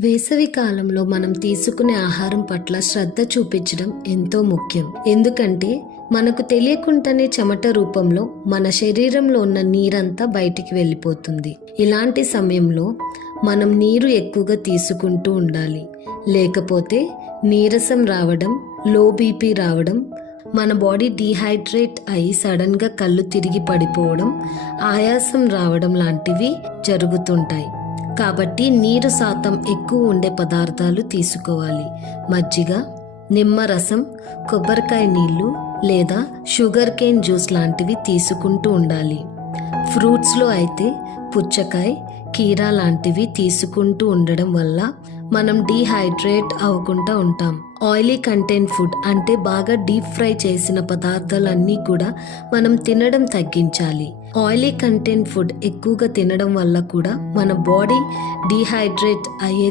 వేసవి కాలంలో మనం తీసుకునే ఆహారం పట్ల శ్రద్ధ చూపించడం ఎంతో ముఖ్యం. ఎందుకంటే మనకు తెలియకుండానే చెమట రూపంలో మన శరీరంలో ఉన్న నీరంతా బయటికి వెళ్ళిపోతుంది. ఇలాంటి సమయంలో మనం నీరు ఎక్కువగా తీసుకుంటూ ఉండాలి. లేకపోతే నీరసం రావడం లో బీపీ రావడం మన బాడీ డీహైడ్రేట్ అయి సడన్గా కళ్ళు తిరిగి పడిపోవడం ఆయాసం రావడం లాంటివి జరుగుతుంటాయి. కాబట్టి నీరు శాతం ఎక్కువ ఉండే పదార్థాలు తీసుకోవాలి. మజ్జిగ నిమ్మరసం కొబ్బరికాయ నీళ్ళు లేదా షుగర్ కేన్ జ్యూస్ లాంటివి తీసుకుంటూ ఉండాలి. ఫ్రూట్స్లో అయితే పుచ్చకాయ కీరా లాంటివి తీసుకుంటూ ఉండడం వల్ల మనం డీహైడ్రేట్ అవ్వకుండా ఉంటాం. ఆయిలీ కంటెంట్ ఫుడ్ అంటే బాగా డీప్ ఫ్రై చేసిన పదార్థాలన్నీ కూడా మనం తినడం తగ్గించాలి. ఆయిలీ కంటెంట్ ఫుడ్ ఎక్కువగా తినడం వల్ల కూడా మన బాడీ డీహైడ్రేట్ అయ్యే